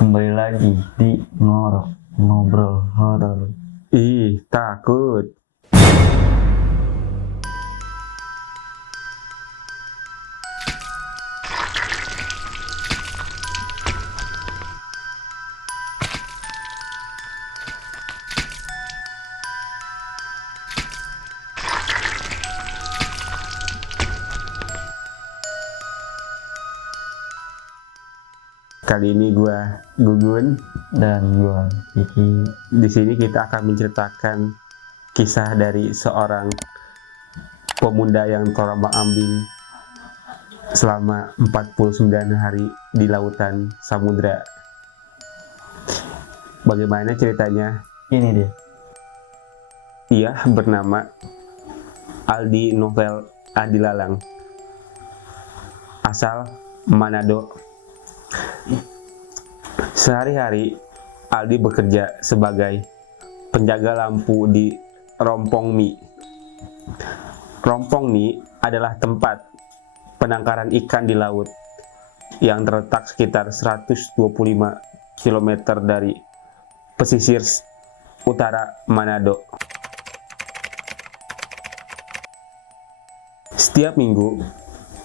Kembali lagi di Ngorok Ngobrol Horor. Ih, takut. Kali ini gua Gugun. Dan gua Kiki. Di sini kita akan menceritakan kisah dari seorang pemuda yang terombang-ambing selama 49 hari di lautan samudra. Bagaimana ceritanya? Ini dia. Ia bernama Aldi Novel Adilalang, asal Manado. Sehari-hari Aldi bekerja sebagai penjaga lampu di Rompong Mie. Rompong Mie adalah tempat penangkaran ikan di laut yang terletak sekitar 125 km dari pesisir utara Manado. Setiap minggu,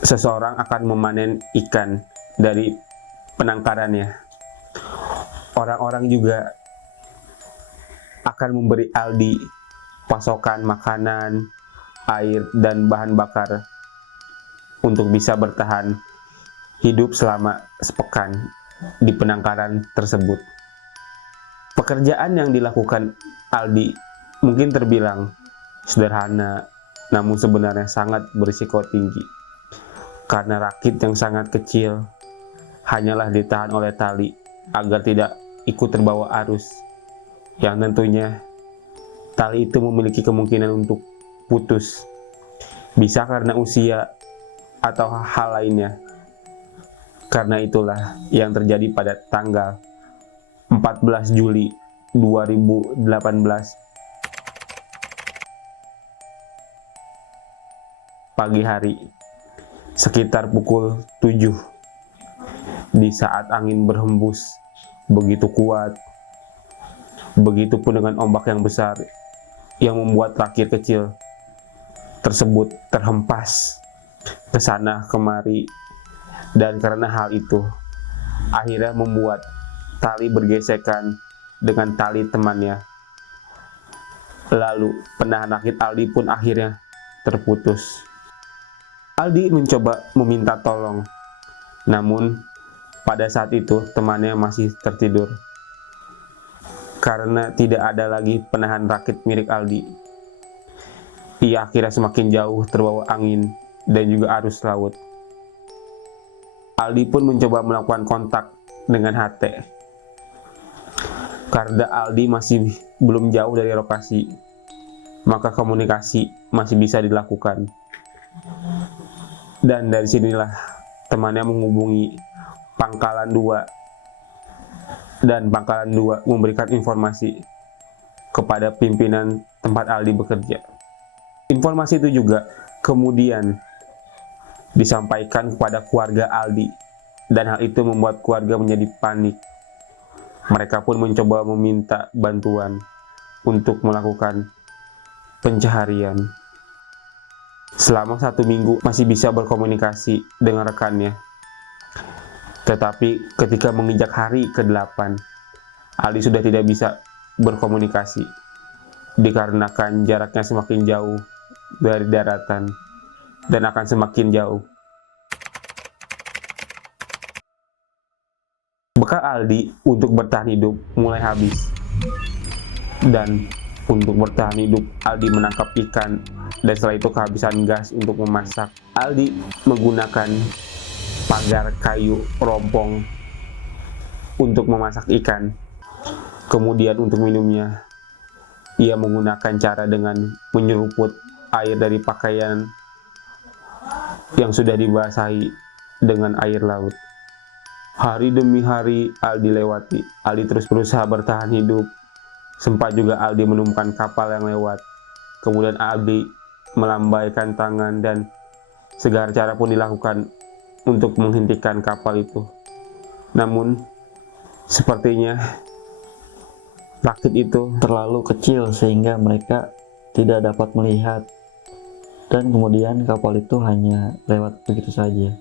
seseorang akan memanen ikan dari penangkarannya. Orang-orang juga akan memberi Aldi pasokan makanan, air, dan bahan bakar untuk bisa bertahan hidup selama sepekan di penangkaran tersebut. Pekerjaan yang dilakukan Aldi mungkin terbilang sederhana, namun sebenarnya sangat berisiko tinggi. Karena rakit yang sangat kecil hanyalah ditahan oleh tali agar tidak ikut terbawa arus, yang tentunya tali itu memiliki kemungkinan untuk putus, bisa karena usia atau hal lainnya. Karena itulah yang terjadi pada tanggal 14 Juli 2018 pagi hari, sekitar pukul 7, di saat angin berhembus begitu kuat. Begitupun dengan ombak yang besar yang membuat rakit kecil tersebut terhempas ke sana kemari, dan karena hal itu akhirnya membuat tali bergesekan dengan tali temannya. Lalu penahan rakit Aldi pun akhirnya terputus. Aldi mencoba meminta tolong, namun pada saat itu temannya masih tertidur. Karena tidak ada lagi penahan rakit milik Aldi, ia akhirnya semakin jauh terbawa angin dan juga arus laut. Aldi pun mencoba melakukan kontak dengan HT. Karena Aldi masih belum jauh dari lokasi, maka komunikasi masih bisa dilakukan. Dan dari sinilah temannya menghubungi Pangkalan 2, dan Pangkalan 2 memberikan informasi kepada pimpinan tempat Aldi bekerja. Informasi itu juga kemudian disampaikan kepada keluarga Aldi, dan hal itu membuat keluarga menjadi panik. Mereka pun mencoba meminta bantuan untuk melakukan pencaharian. Selama 1 minggu masih bisa berkomunikasi dengan rekannya. Tetapi ketika menginjak hari ke-8, Aldi sudah tidak bisa berkomunikasi dikarenakan jaraknya semakin jauh dari daratan dan akan semakin jauh. Bekal Aldi untuk bertahan hidup mulai habis, dan untuk bertahan hidup Aldi menangkap ikan, dan setelah itu kehabisan gas untuk memasak. Aldi menggunakan pagar kayu rompong untuk memasak ikan. Kemudian untuk minumnya, ia menggunakan cara dengan menyeruput air dari pakaian yang sudah dibasahi dengan air laut. Hari demi hari Aldi lewati. Aldi terus berusaha bertahan hidup. Sempat juga Aldi menemukan kapal yang lewat. Kemudian Aldi melambaikan tangan dan segala cara pun dilakukan untuk menghentikan kapal itu. Namun Sepertinya rakit itu terlalu kecil sehingga mereka tidak dapat melihat, dan kemudian kapal itu hanya lewat begitu saja.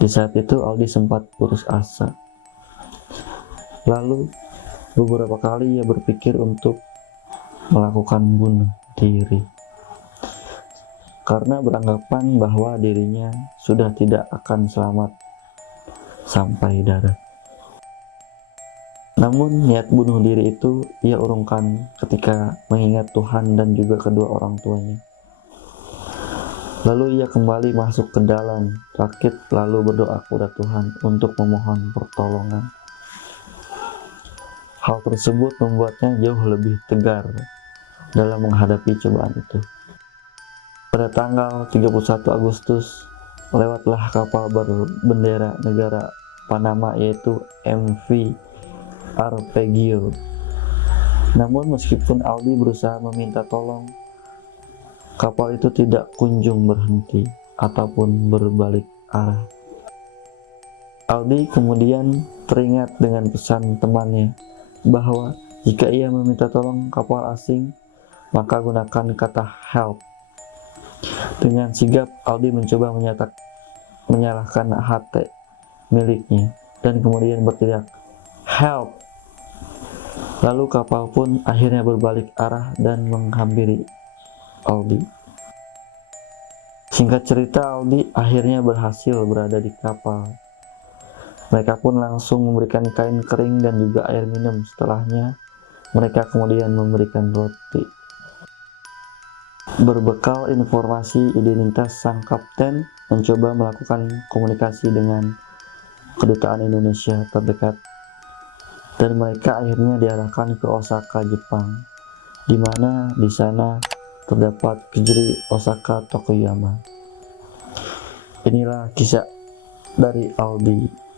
Di saat itu Aldi sempat putus asa. Lalu beberapa kali ia berpikir untuk melakukan bunuh diri karena beranggapan bahwa dirinya sudah tidak akan selamat sampai darat. Namun niat bunuh diri itu ia urungkan ketika mengingat Tuhan dan juga kedua orang tuanya. Lalu ia kembali masuk ke dalam rakit lalu berdoa kepada Tuhan untuk memohon pertolongan. Hal tersebut membuatnya jauh lebih tegar dalam menghadapi cobaan itu. Pada tanggal 31 Agustus, lewatlah kapal berbendera negara Panama yaitu MV Arpeggio. Namun meskipun Aldi berusaha meminta tolong, kapal itu tidak kunjung berhenti ataupun berbalik arah. Aldi kemudian teringat dengan pesan temannya bahwa jika ia meminta tolong kapal asing, maka gunakan kata help. Dengan sigap, Aldi mencoba menyalahkan HT miliknya dan kemudian berteriak, help! Lalu kapal pun akhirnya berbalik arah dan menghampiri Aldi. Singkat cerita, Aldi akhirnya berhasil berada di kapal. Mereka pun langsung memberikan kain kering dan juga air minum. Setelahnya, mereka kemudian memberikan roti. Berbekal informasi identitas sang kapten, mencoba melakukan komunikasi dengan kedutaan Indonesia terdekat. Dan mereka akhirnya diarahkan ke Osaka, Jepang, di mana di sana terdapat Kejiri Osaka Tokoyama. Inilah kisah dari Aldi.